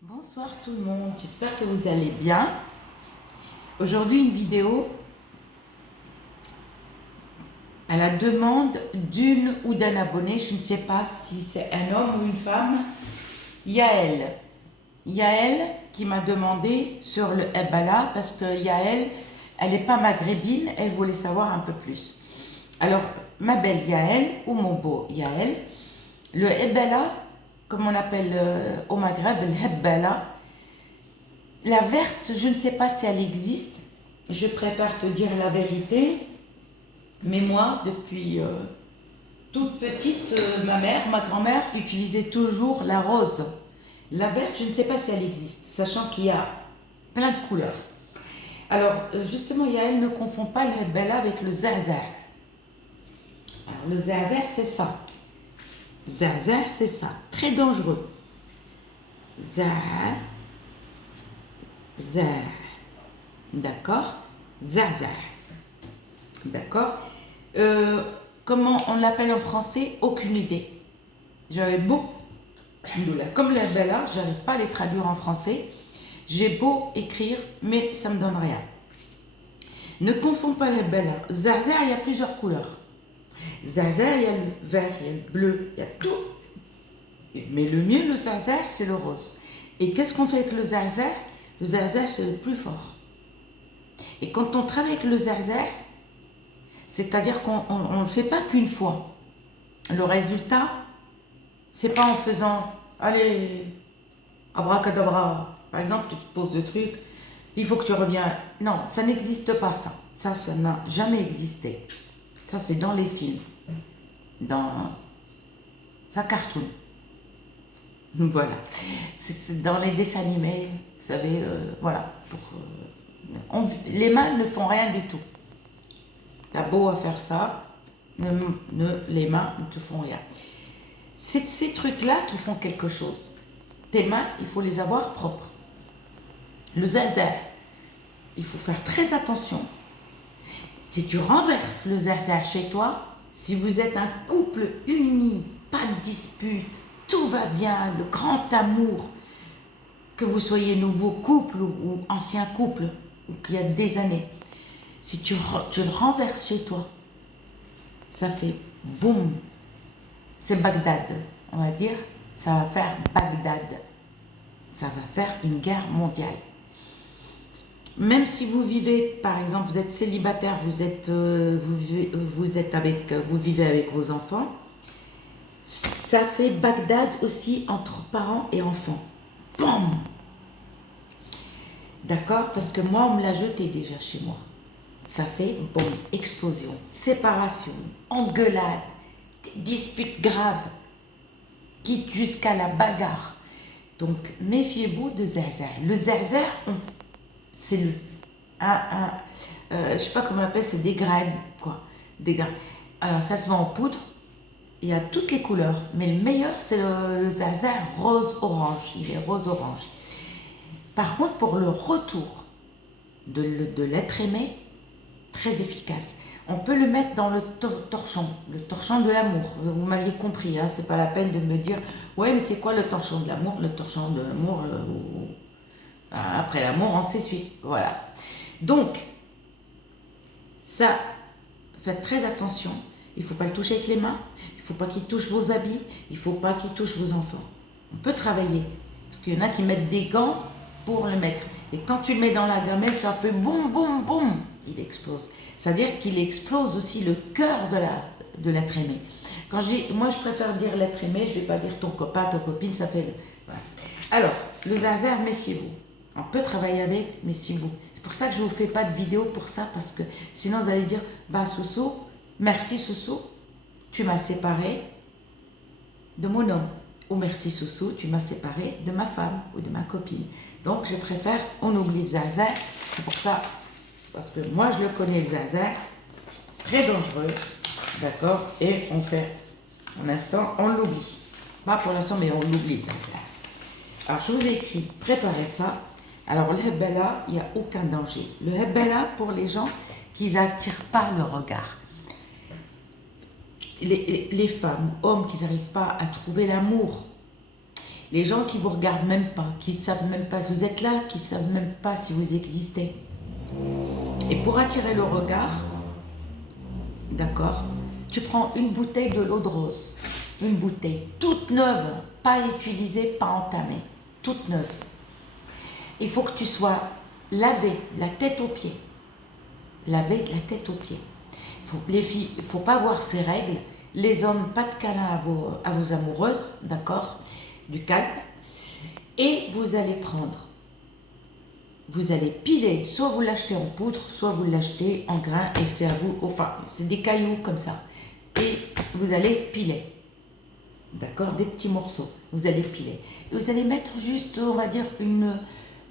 Bonsoir tout le monde, j'espère que vous allez bien. Aujourd'hui une vidéo à la demande d'une ou d'un abonné, je ne sais pas si c'est un homme ou une femme, Yael. Yael qui m'a demandé sur le Hebala parce que Yael, elle n'est pas maghrébine, elle voulait savoir un peu plus. Alors, ma belle Yael ou mon beau Yael, le Hebala, comme on appelle au Maghreb, le Hebala, la verte, je ne sais pas si elle existe. Je préfère te dire la vérité. Mais moi, depuis toute petite, ma mère, ma grand-mère utilisait toujours la rose. La verte, je ne sais pas si elle existe, sachant qu'il y a plein de couleurs. Alors, justement, Yael ne confond pas le Hebela avec le zazar. Alors, le zazar, c'est ça. Zazar, c'est ça. Très dangereux. Zazar. Zar. D'accord. Zazar. D'accord. Comment on l'appelle en français? Aucune idée. J'avais beau, comme les Bella, j'arrive pas à les traduire en français. J'ai beau écrire, mais ça me donne rien. Ne confonds pas les Bella. Zazar, il y a plusieurs couleurs. Zazar, il y a le vert, il y a le bleu, il y a tout. Mais le mieux, le zazar, c'est le rose. Et qu'est-ce qu'on fait avec le zazar? Le zazar, c'est le plus fort. Et quand on travaille avec le zazar, c'est-à-dire qu'on ne le fait pas qu'une fois. Le résultat, c'est pas en faisant, allez, abracadabra. Par exemple, tu te poses le truc, il faut que tu reviens. Non, ça n'existe pas, ça. Ça n'a jamais existé. Ça, c'est dans les films. Dans ça cartoon. Voilà. C'est dans les dessins animés, vous savez, voilà. Les mains ne font rien du tout. T'as beau à faire ça, les mains ne te font rien. C'est ces trucs-là qui font quelque chose. Tes mains, il faut les avoir propres. Le zaza, il faut faire très attention. Si tu renverses le zaza chez toi, si vous êtes un couple uni, pas de dispute, tout va bien, le grand amour, que vous soyez nouveau couple ou ancien couple, ou qu'il y a des années, si tu le renverses chez toi, ça fait boum. C'est Bagdad, on va dire. Ça va faire Bagdad. Ça va faire une guerre mondiale. Même si vous vivez, par exemple, vous êtes célibataire, vous vivez avec vos enfants, ça fait Bagdad aussi entre parents et enfants. Boum. D'accord? Parce que moi, on me l'a jeté déjà chez moi. Ça fait, bon, explosion, séparation, engueulade, disputes graves, quitte jusqu'à la bagarre. Donc, méfiez-vous de zazar. Le zazar, c'est je sais pas comment on appelle, c'est des graines, quoi. Des graines. Alors, ça se vend en poudre, il y a toutes les couleurs, mais le meilleur, c'est le zazar rose-orange. Il est rose-orange. Par contre, pour le retour de l'être aimé, très efficace. On peut le mettre dans le torchon de l'amour. Vous m'aviez compris, hein, c'est pas la peine de me dire ouais, mais c'est quoi le torchon de l'amour? Le torchon de l'amour, après l'amour, on s'essuie. Voilà. Donc, ça, faites très attention. Il ne faut pas le toucher avec les mains. Il ne faut pas qu'il touche vos habits. Il ne faut pas qu'il touche vos enfants. On peut travailler. Parce qu'il y en a qui mettent des gants pour le mettre. Et quand tu le mets dans la gamelle, ça fait boum, boum, boum. Il explose. C'est-à-dire qu'il explose aussi le cœur de l'être aimé. Quand je dis, moi je préfère dire l'être aimé, je ne vais pas dire ton copain, ton copine, ça fait... Voilà. Alors, le zazar, méfiez-vous. On peut travailler avec, mais si vous... C'est pour ça que je ne vous fais pas de vidéo pour ça, parce que sinon vous allez dire, bah Soussou, merci Soussou, tu m'as séparé de mon homme. Ou merci Soussou, tu m'as séparé de ma femme ou de ma copine. Donc je préfère, on oublie le zazar, c'est pour ça, parce que moi je le connais le zazar, très dangereux, d'accord, et on fait, pour l'instant, on l'oublie. Pas pour l'instant, mais on l'oublie le zazar. Alors je vous ai écrit, préparez ça. Alors le Hebela, il n'y a aucun danger. Le Hebela, pour les gens qui n'attirent pas le regard. Les femmes, hommes qui n'arrivent pas à trouver l'amour, Les gens qui vous regardent même pas, qui savent même pas si vous êtes là, qui savent même pas si vous existez. Et pour attirer le regard, d'accord, tu prends une bouteille de l'eau de rose, une bouteille toute neuve, pas utilisée, pas entamée, toute neuve. Il faut que tu sois lavé, la tête aux pieds. Laver la tête aux pieds. Les filles, il ne faut pas avoir ces règles. Les hommes, pas de câlin à vos amoureuses, d'accord, du calme. Et vous allez prendre, vous allez piler, soit vous l'achetez en poudre, soit vous l'achetez en grains, et c'est à vous, enfin, c'est des cailloux comme ça. Et vous allez piler, d'accord, des petits morceaux, vous allez piler. Et vous allez mettre juste, on va dire, une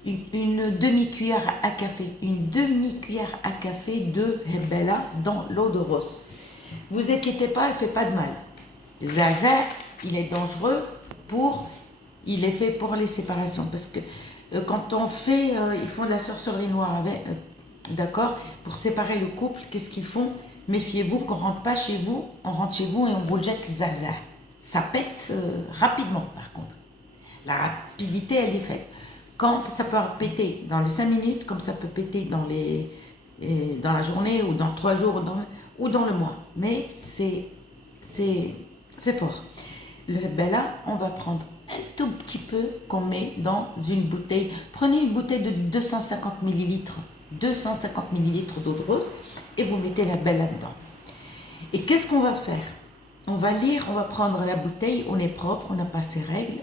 demi-cuillère à café, une demi-cuillère à café de Hebela dans l'eau de rose. Vous inquiétez pas, elle fait pas de mal. Zaza, il est dangereux il est fait pour les séparations, parce que quand on fait, ils font de la sorcellerie noire avec, d'accord, pour séparer le couple, qu'est-ce qu'ils font? Méfiez-vous qu'on rentre pas chez vous, on rentre chez vous et on vous le jette Zaza. Ça pète rapidement par contre. La rapidité, elle est faite. Quand ça peut péter dans les 5 minutes, comme ça peut péter dans la journée ou dans 3 jours ou dans le mois. Mais c'est fort. Le Bella, on va prendre un tout petit peu qu'on met dans une bouteille. Prenez une bouteille de 250 ml, 250 ml d'eau de rose et vous mettez la Bella dedans. Et qu'est-ce qu'on va faire? On va lire, on va prendre la bouteille, on est propre, on n'a pas ses règles,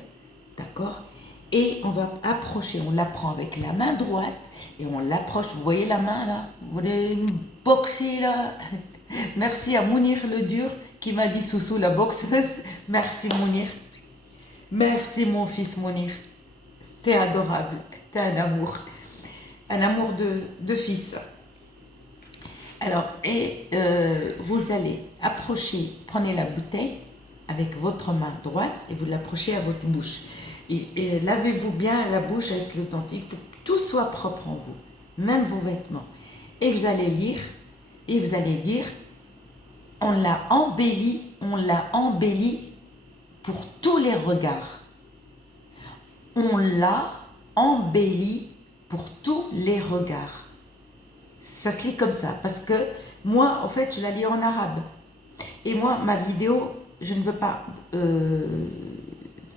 d'accord? Et on va approcher, on la prend avec la main droite et on l'approche. Vous voyez la main là? Vous voulez boxer là? Merci à Mounir le dur qui m'a dit Soussou la boxeuse. Merci Mounir. Merci mon fils Mounir. T'es adorable, t'es un amour. Un amour de fils. Alors, vous allez approcher, prenez la bouteille avec votre main droite et vous l'approchez à votre bouche. Et lavez-vous bien la bouche avec le dentifrice. Il faut que tout soit propre en vous, même vos vêtements. Et vous allez lire, et vous allez dire, on l'a embelli pour tous les regards. On l'a embelli pour tous les regards. Ça se lit comme ça, parce que moi, en fait, je la lis en arabe. Et moi, ma vidéo, je ne veux pas...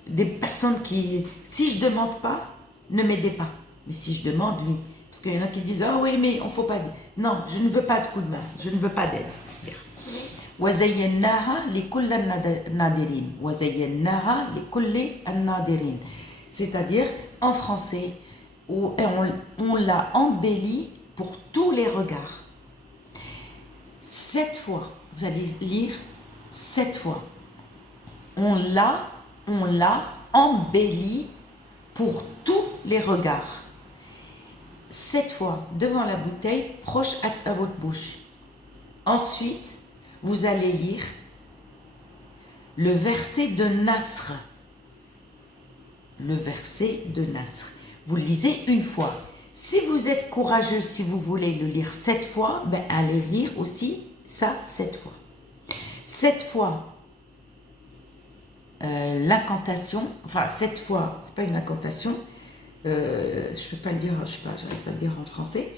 des personnes qui, si je demande pas, ne m'aidez pas. Mais si je demande, oui. Parce qu'il y en a qui disent, ah oui, mais on ne faut pas dire. Non, je ne veux pas de coup de main, je ne veux pas d'aide. وَزَيَّنَّاهَا لِكُلِّ النَّادِرِينَ وَزَيَّنَّاهَا لِكُلِّ النَّادِرِينَ. C'est-à-dire, en français, on l'a embelli pour tous les regards. 7 fois, vous allez lire 7 fois. On l'a embelli pour tous les regards. 7 fois devant la bouteille, proche à votre bouche. Ensuite, vous allez lire le verset de Nasr. Le verset de Nasr. Vous le lisez une fois. Si vous êtes courageux, si vous voulez le lire 7 fois, ben allez lire aussi ça 7 fois. 7 fois. L'incantation, enfin 7 fois, c'est pas une incantation, je peux pas le dire, je sais pas, j'arrive pas à le dire en français,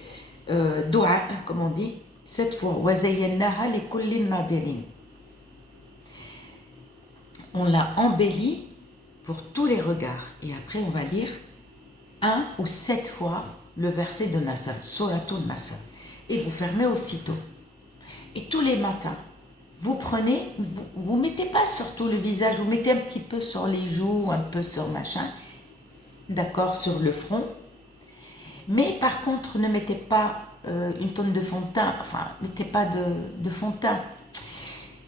doua, comme on dit, 7 fois, وَزَيَّنَّاهَا لِكُلِّ النَّادِرِينَ. On l'a embelli pour tous les regards. Et après, on va lire 1 ou 7 fois le verset de Nasr, Suratul Nasr. Et vous fermez aussitôt. Et tous les matins, vous prenez, vous mettez pas sur tout le visage, vous mettez un petit peu sur les joues, un peu sur machin, d'accord, sur le front. Mais par contre, ne mettez pas une tonne de fond de teint, enfin, mettez pas de fond de teint.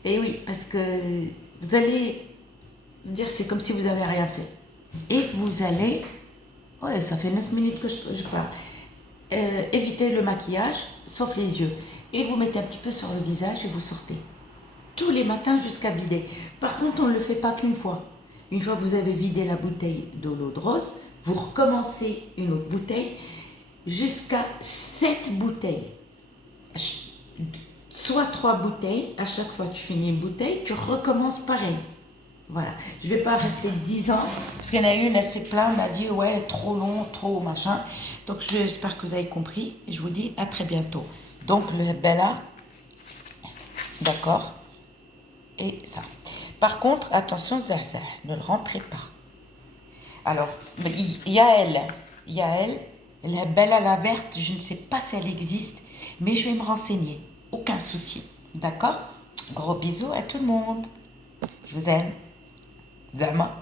Et oui, parce que vous allez dire, c'est comme si vous n'avez rien fait. Et vous allez, ouais, ça fait 9 minutes que je parle, éviter le maquillage, sauf les yeux. Et vous mettez un petit peu sur le visage et vous sortez. Tous les matins jusqu'à vider. Par contre, on ne le fait pas qu'une fois. Une fois que vous avez vidé la bouteille de l'eau de rose, vous recommencez une autre bouteille jusqu'à 7 bouteilles. Soit 3 bouteilles, à chaque fois que tu finis une bouteille, tu recommences pareil. Voilà, je vais pas rester 10 ans, parce qu'il y en a une, elle s'est plainte, elle m'a dit, ouais, trop long, trop machin. Donc, j'espère que vous avez compris, et je vous dis à très bientôt. Donc, le Bella, d'accord, et ça. Par contre, attention, Zaza, ne le rentrez pas. Alors, Yael, la Bella la verte, je ne sais pas si elle existe, mais je vais me renseigner, aucun souci, d'accord? Gros bisous à tout le monde, je vous aime, Zama.